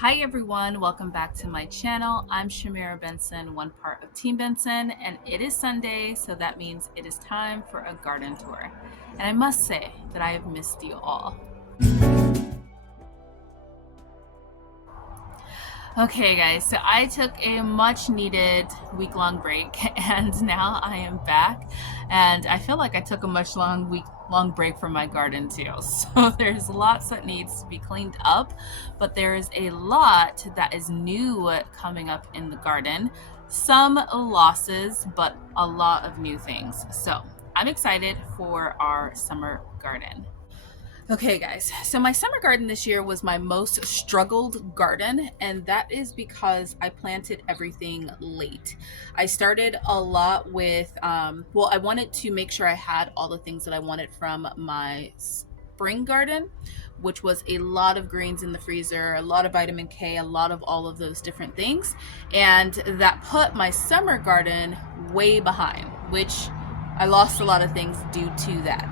Hi everyone, welcome back to my channel. I'm Shamira Benson, one part of Team Benson, and it is Sunday, so that means it is time for a garden tour. And I must say that I have missed you all. Okay guys, so I took a much needed week-long break and now I am back, and I feel like I took a much week-long break from my garden too. So there's lots that needs to be cleaned up, but there is a lot that is new coming up in the garden. Some losses, but a lot of new things. So I'm excited for our summer garden. Okay guys, so my summer garden this year was my most struggled garden, and that is because I planted everything late. I started a lot with, I wanted to make sure I had all the things that I wanted from my spring garden, which was a lot of greens in the freezer, a lot of vitamin K, a lot of all of those different things. And that put my summer garden way behind, which I lost a lot of things due to that.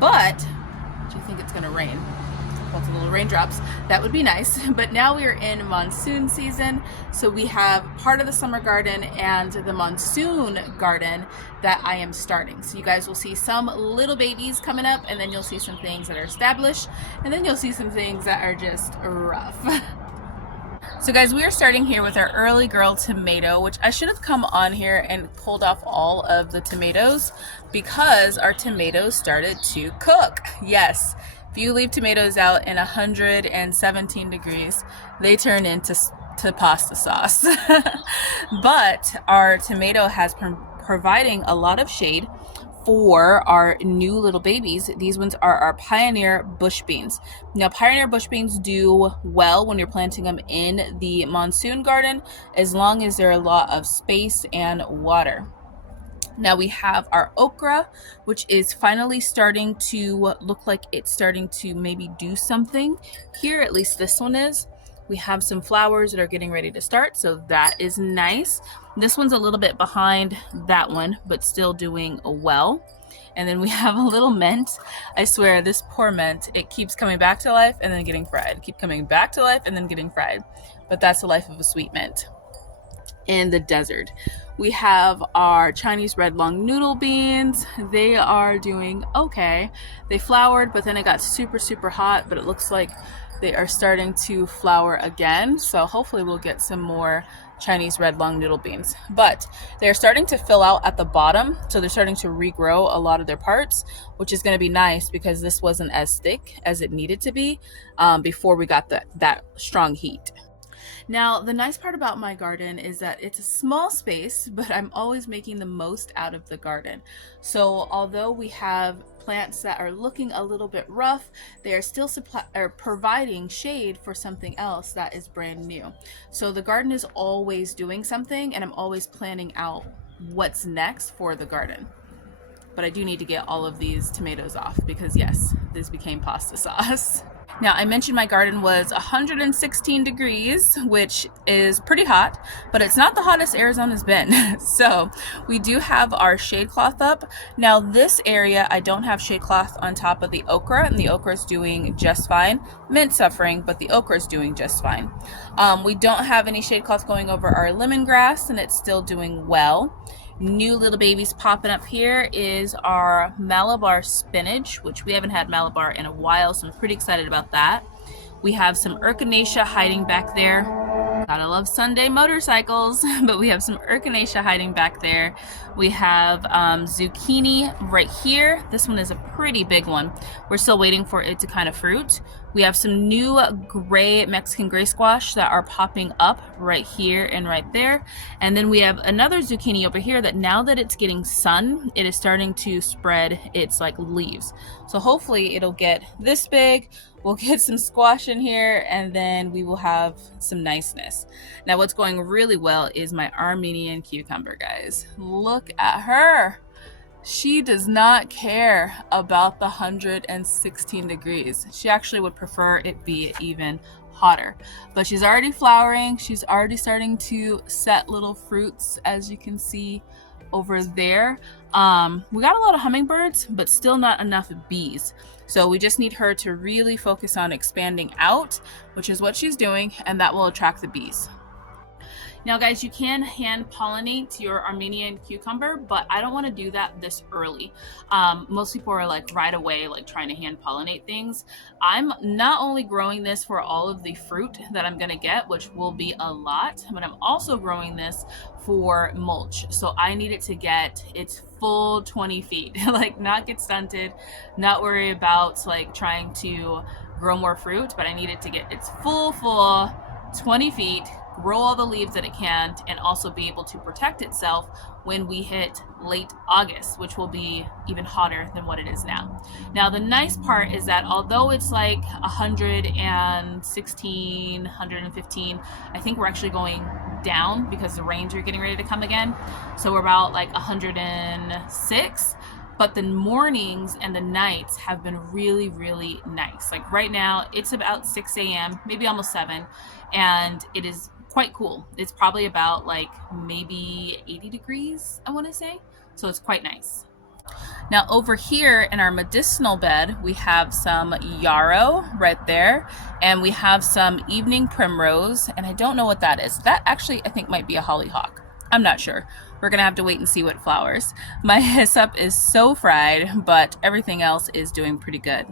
But do you think it's gonna rain? Lots of little raindrops. That would be nice. But now we are in monsoon season, so we have part of the summer garden and the monsoon garden that I am starting. So you guys will see some little babies coming up, and then you'll see some things that are established, and then you'll see some things that are just rough. So guys, we are starting here with our early girl tomato, which I should have come on here and pulled off all of the tomatoes because our tomatoes started to cook. Yes, if you leave tomatoes out in 117 degrees, they turn into pasta sauce. But our tomato has been providing a lot of shade for our new little babies. These ones are our Pioneer bush beans. Now, Pioneer bush beans do well when you're planting them in the monsoon garden, as long as there are a lot of space and water. Now we have our okra, which is finally starting to look like it's starting to maybe do something. Here, at least this one is. We have some flowers that are getting ready to start, so that is nice. This one's a little bit behind that one, but still doing well. And then we have a little mint. I swear, this poor mint, it keeps coming back to life and then getting fried. Keep coming back to life and then getting fried. But that's the life of a sweet mint in the desert. We have our Chinese red long noodle beans. They are doing okay. They flowered, but then it got super hot, but it looks like they are starting to flower again. So hopefully we'll get some more Chinese red long noodle beans. But they're starting to fill out at the bottom, so they're starting to regrow a lot of their parts, which is going to be nice because this wasn't as thick as it needed to be before we got that strong heat. Now, the nice part about my garden is that it's a small space, but I'm always making the most out of the garden. So although we have plants that are looking a little bit rough, they are still providing shade for something else that is brand new. So the garden is always doing something, and I'm always planning out what's next for the garden. But I do need to get all of these tomatoes off because yes, this became pasta sauce. Now, I mentioned my garden was 116 degrees, which is pretty hot, but it's not the hottest Arizona's been. So we do have our shade cloth up. Now, this area, I don't have shade cloth on top of the okra, and the okra is doing just fine. Mint suffering, but the okra is doing just fine. We don't have any shade cloth going over our lemongrass, and it's still doing well. New little babies popping up here is our Malabar spinach, which we haven't had Malabar in a while, so I'm pretty excited about that. We have some echinacea hiding back there. Gotta love Sunday motorcycles, but we have some echinacea hiding back there. We have zucchini right here. This one is a pretty big one. We're still waiting for it to kind of fruit. We have some new Mexican gray squash that are popping up right here and right there. And then we have another zucchini over here that now that it's getting sun, it is starting to spread its like leaves. So hopefully it'll get this big. We'll get some squash in here, and then we will have some niceness. Now what's going really well is my Armenian cucumber, guys. Look at her. She does not care about the 116 degrees. She actually would prefer it be even hotter. But she's already flowering. She's already starting to set little fruits, as you can see over there. We got a lot of hummingbirds, but still not enough bees. So we just need her to really focus on expanding out, which is what she's doing, and that will attract the bees. Now guys, you can hand pollinate your Armenian cucumber, but I don't want to do that this early. Most people are like right away, like trying to hand pollinate things. I'm not only growing this for all of the fruit that I'm gonna get, which will be a lot, but I'm also growing this for mulch. So I need it to get its full 20 feet, like not get stunted, not worry about like trying to grow more fruit, but I need it to get its full 20 feet, grow all the leaves that it can, and also be able to protect itself when we hit late August, which will be even hotter than what it is now. Now, the nice part is that although it's like 116, 115, I think we're actually going down because the rains are getting ready to come again. So we're about like 106. But the mornings and the nights have been really, really nice. Like right now, it's about 6 a.m., maybe almost 7, and it is quite cool. It's probably about like maybe 80 degrees, I want to say. So it's quite nice. Now over here in our medicinal bed, we have some yarrow right there, and we have some evening primrose, and I don't know what that is. That actually I think might be a hollyhock. I'm not sure. We're gonna have to wait and see what flowers. My hyssop is so fried, but everything else is doing pretty good.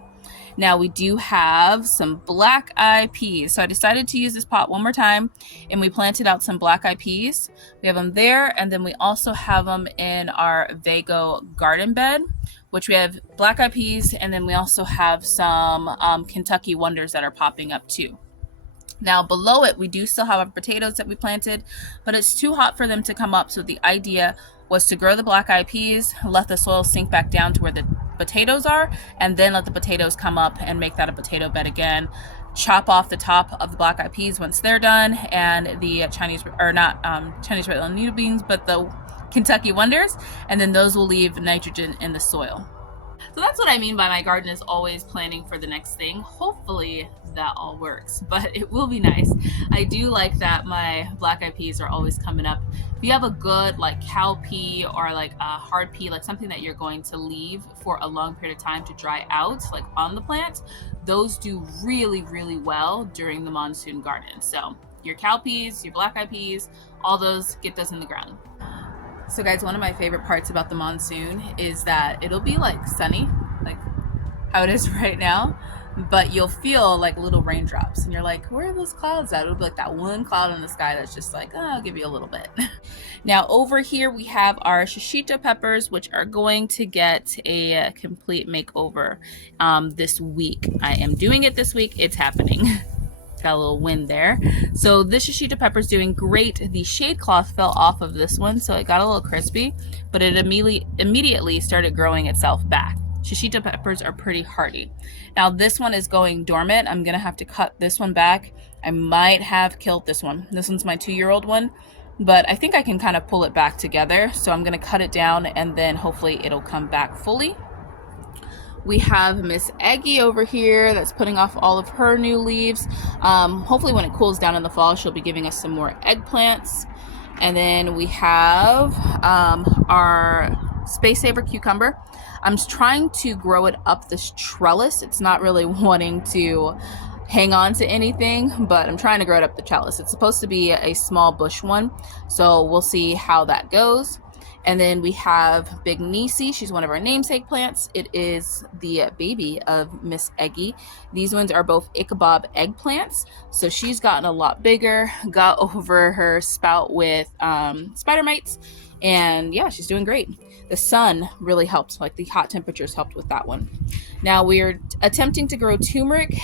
Now we do have some black eyed peas. So I decided to use this pot one more time, and we planted out some black eyed peas. We have them there, and then we also have them in our Vego garden bed, which we have black eyed peas, and then we also have some Kentucky Wonders that are popping up too. Now below it, we do still have our potatoes that we planted, but it's too hot for them to come up. So the idea was to grow the black eyed peas, let the soil sink back down to where the potatoes are, and then let the potatoes come up and make that a potato bed again. Chop off the top of the black eyed peas once they're done, and the Chinese, or not Chinese red noodle beans, but the Kentucky Wonders, and then those will leave nitrogen in the soil. So that's what I mean by my garden is always planning for the next thing. Hopefully that all works, but it will be nice. I do like that my black eyed peas are always coming up. If you have a good like cow pea or like a hard pea, like something that you're going to leave for a long period of time to dry out, like on the plant, those do really, really well during the monsoon garden. So your cow peas, your black eyed peas, all those, get those in the ground. So guys, one of my favorite parts about the monsoon is that it'll be like sunny, like how it is right now, but you'll feel like little raindrops and you're like, where are those clouds at? It'll be like that one cloud in the sky that's just like, oh, I'll give you a little bit. Now over here we have our shishito peppers, which are going to get a complete makeover this week. I am doing it this week. It's happening. Got a little wind there. So this shishito pepper is doing great. The shade cloth fell off of this one, so it got a little crispy, but it immediately started growing itself back. Shishito peppers are pretty hardy. Now this one is going dormant. I'm gonna have to cut this one back. I might have killed this one. This one's my 2-year-old one, but I think I can kind of pull it back together. So I'm gonna cut it down and then hopefully it'll come back fully. We have Miss Eggie over here that's putting off all of her new leaves. Hopefully when it cools down in the fall, she'll be giving us some more eggplants. And then we have our Space Saver cucumber. I'm trying to grow it up this trellis. It's not really wanting to hang on to anything, but I'm trying to grow it up the trellis. It's supposed to be a small bush one, so we'll see how that goes. And then we have Big Nisi. She's one of our namesake plants. It is the baby of Miss Eggie. These ones are both Ichabod eggplants. So she's gotten a lot bigger, got over her spout with spider mites, and yeah, she's doing great. The sun really helped, like the hot temperatures helped with that one. Now we're attempting to grow turmeric.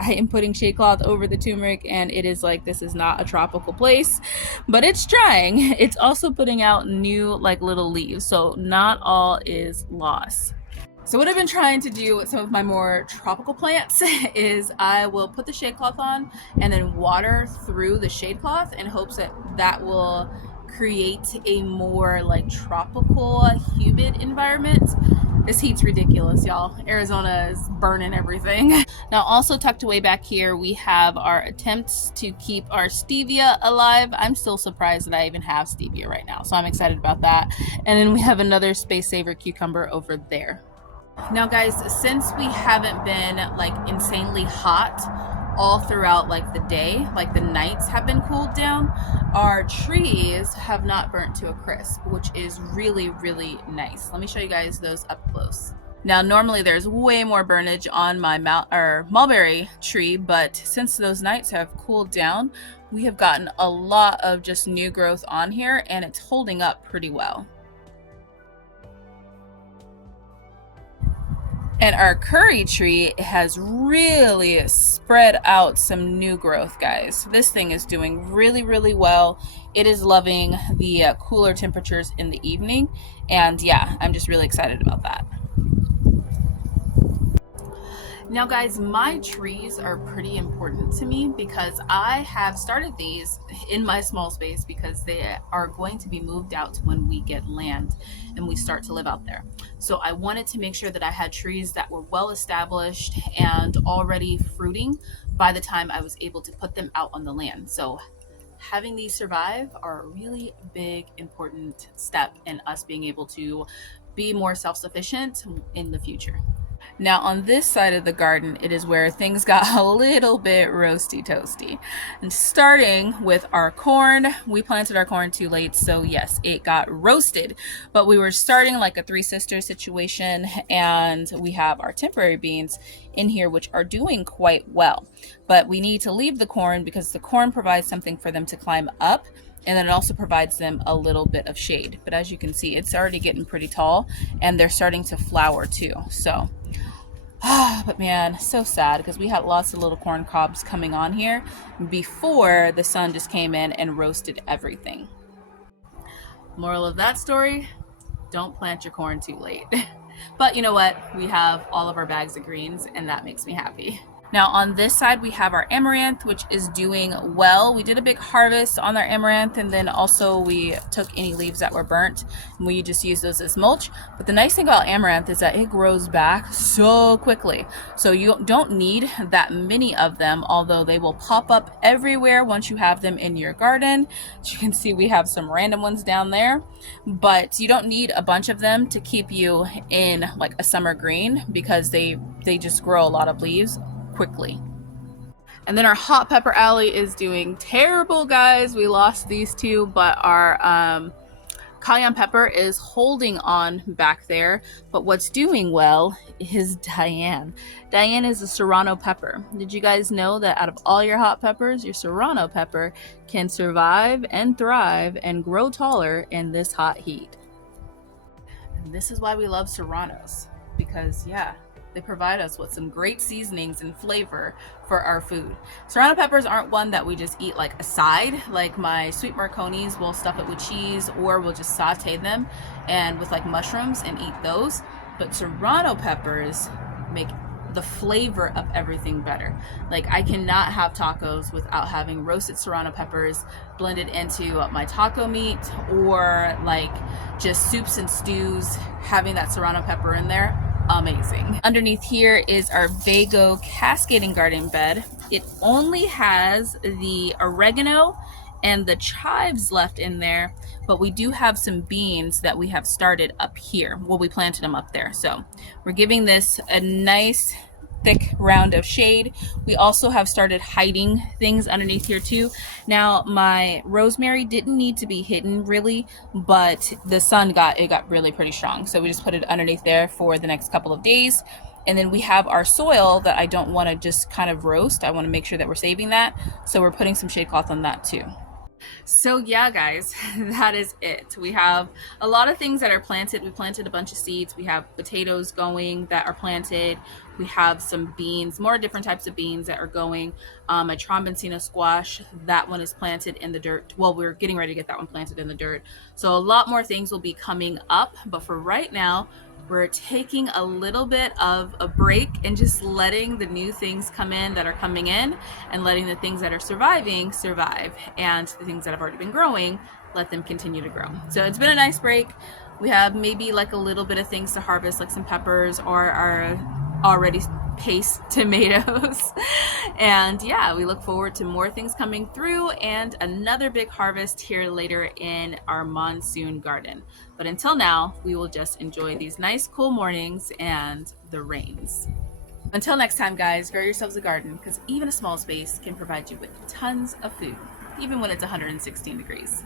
I am putting shade cloth over the turmeric, and it is like, this is not a tropical place, but it's trying. It's also putting out new like little leaves, so not all is lost. So what I've been trying to do with some of my more tropical plants is I will put the shade cloth on and then water through the shade cloth in hopes that that will create a more like tropical humid environment. This heat's ridiculous, y'all. Arizona is burning everything. Now, also tucked away back here, we have our attempts to keep our stevia alive. I'm still surprised that I even have stevia right now, so I'm excited about that. And then we have another space saver cucumber over there. Now guys, since we haven't been like insanely hot all throughout like the day, like the nights have been cooled down, our trees have not burnt to a crisp, which is really, really nice. Let me show you guys those up close. Now normally there's way more burnage on my mulberry tree, but since those nights have cooled down, we have gotten a lot of just new growth on here and it's holding up pretty well. And our curry tree has really spread out some new growth, guys. This thing is doing really, really well. It is loving the cooler temperatures in the evening. And yeah, I'm just really excited about that. Now guys, my trees are pretty important to me because I have started these in my small space because they are going to be moved out when we get land and we start to live out there. So I wanted to make sure that I had trees that were well established and already fruiting by the time I was able to put them out on the land. So having these survive are a really big, important step in us being able to be more self-sufficient in the future. Now on this side of the garden, it is where things got a little bit roasty toasty. And starting with our corn, we planted our corn too late, so yes, it got roasted. But we were starting like a Three Sisters situation, and we have our temporary beans in here which are doing quite well. But we need to leave the corn because the corn provides something for them to climb up. And then it also provides them a little bit of shade. But as you can see, it's already getting pretty tall and they're starting to flower too. So, but man, so sad because we had lots of little corn cobs coming on here before the sun just came in and roasted everything. Moral of that story, don't plant your corn too late. But you know what? We have all of our bags of greens and that makes me happy. Now on this side, we have our amaranth, which is doing well. We did a big harvest on our amaranth, and then also we took any leaves that were burnt and we just use those as mulch. But the nice thing about amaranth is that it grows back so quickly. So you don't need that many of them, although they will pop up everywhere once you have them in your garden. As you can see, we have some random ones down there, but you don't need a bunch of them to keep you in like a summer green because they just grow a lot of leaves quickly. And then our hot pepper alley is doing terrible, guys. We lost these two, but our cayenne pepper is holding on back there. But what's doing well is Diane. Diane is a serrano pepper. Did you guys know that out of all your hot peppers, your serrano pepper can survive and thrive and grow taller in this hot heat? And this is why we love serranos, because yeah, they provide us with some great seasonings and flavor for our food. Serrano peppers aren't one that we just eat like a side. Like my sweet marconis, we'll stuff it with cheese or we'll just saute them and with like mushrooms and eat those. But serrano peppers make the flavor of everything better. Like I cannot have tacos without having roasted serrano peppers blended into my taco meat, or like just soups and stews, having that serrano pepper in there. Amazing. Underneath here is our Vego cascading garden bed. It only has the oregano and the chives left in there, but we do have some beans that we have started up here. Well, we planted them up there. So we're giving this a nice thick round of shade. We also have started hiding things underneath here too. Now my rosemary didn't need to be hidden really, but the sun got really pretty strong, so we just put it underneath there for the next couple of days. And then we have our soil that I don't want to just kind of roast. I want to make sure that we're saving that, so we're putting some shade cloth on that too. So yeah, guys, that is it. We have a lot of things that are planted. We planted a bunch of seeds. We have potatoes going that are planted. We have some beans, more different types of beans that are going. A tromboncino squash, that one is planted in the dirt. Well, we're getting ready to get that one planted in the dirt. So a lot more things will be coming up, but for right now, we're taking a little bit of a break and just letting the new things come in that are coming in, and letting the things that are surviving survive, and the things that have already been growing, let them continue to grow. So it's been a nice break. We have maybe like a little bit of things to harvest, like some peppers or our already paste tomatoes. And yeah, we look forward to more things coming through and another big harvest here later in our monsoon garden. But until now, we will just enjoy these nice cool mornings and the rains. Until next time, guys, grow yourselves a garden because even a small space can provide you with tons of food, even when it's 116 degrees.